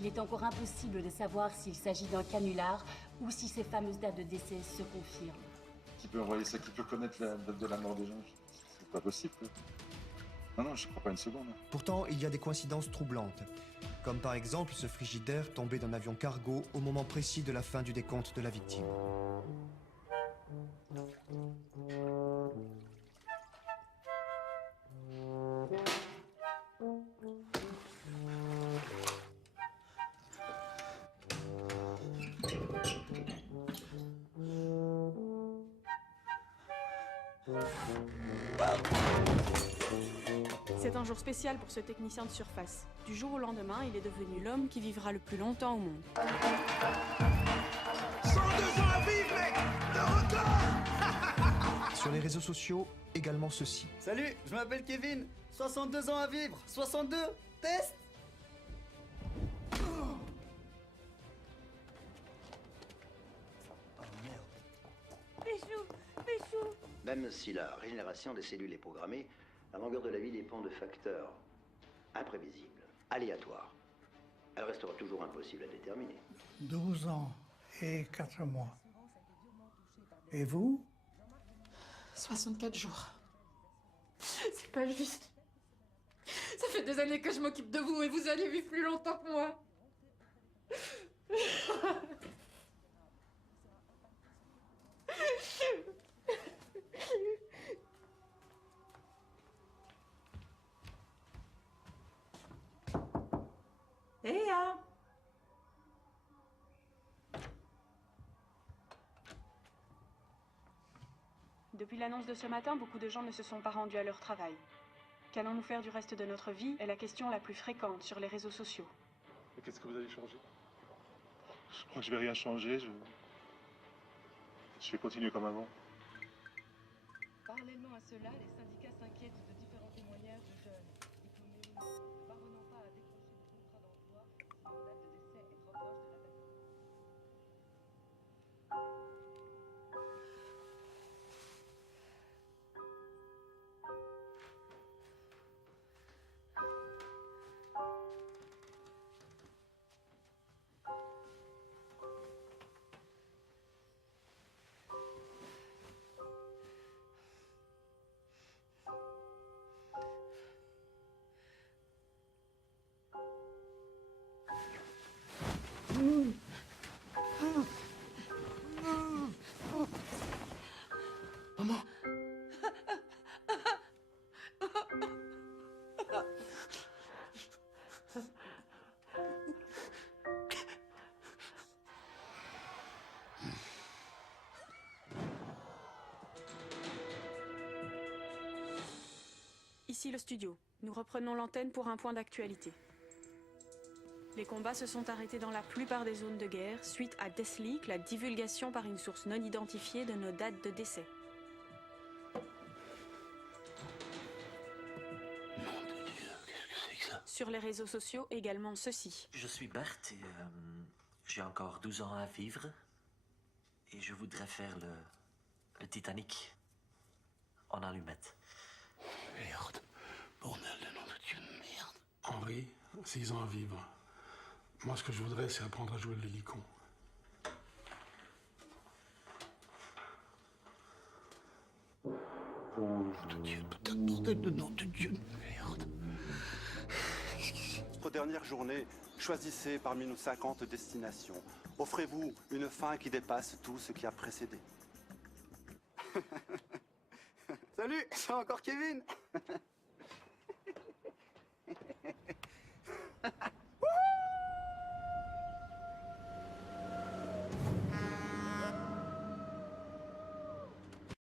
Il est encore impossible de savoir s'il s'agit d'un canular ou si ces fameuses dates de décès se confirment. Qui peut envoyer ça? Qui peut connaître la date de la mort des gens? C'est pas possible. Non, je crois pas une seconde. Pourtant, il y a des coïncidences troublantes. Comme par exemple ce frigidaire tombé d'un avion cargo au moment précis de la fin du décompte de la victime. C'est un jour spécial pour ce technicien de surface. Du jour au lendemain, il est devenu l'homme qui vivra le plus longtemps au monde. 102 ans à vivre, mec! Le record! Sur les réseaux sociaux, également ceci. Salut, je m'appelle Kevin. 62 ans à vivre. 62. Test. Oh merde. Péchou. Même si la régénération des cellules est programmée, la longueur de la vie dépend de facteurs imprévisibles, aléatoires. Elle restera toujours impossible à déterminer. 12 ans et 4 mois. Et vous? 64 jours. C'est pas juste. Ça fait des années que je m'occupe de vous et vous allez vivre plus longtemps que moi. Léa! Depuis l'annonce de ce matin, beaucoup de gens ne se sont pas rendus à leur travail. Qu'allons-nous faire du reste de notre vie est la question la plus fréquente sur les réseaux sociaux. Et qu'est-ce que vous allez changer? Je crois que je vais rien changer. Je vais continuer comme avant. Parallèlement à cela, les syndicats s'inquiètent de différents témoignages de jeunes, diplômés ou non, ne parvenant pas à décrocher de contrat d'emploi si leur date de décès est trop proche de la date de mort. Maman. Ici le studio. Nous reprenons l'antenne pour un point d'actualité. Les combats se sont arrêtés dans la plupart des zones de guerre suite à Deathleak, la divulgation par une source non identifiée de nos dates de décès. Nom de Dieu, qu'est-ce que c'est que ça? Sur les réseaux sociaux, également ceci. Je suis Berthe et j'ai encore 12 ans à vivre. Et je voudrais faire le Titanic en allumette. Merde. Bordel de nom de Dieu de merde. Henri, 6 ans à vivre. Moi, ce que je voudrais, c'est apprendre à jouer le l'hélicon. Nom de Dieu, putain de bordel de nom de Dieu de merde. Notre dernière journée, choisissez parmi nos 50 destinations. Offrez-vous une fin qui dépasse tout ce qui a précédé. Salut, c'est encore Kevin.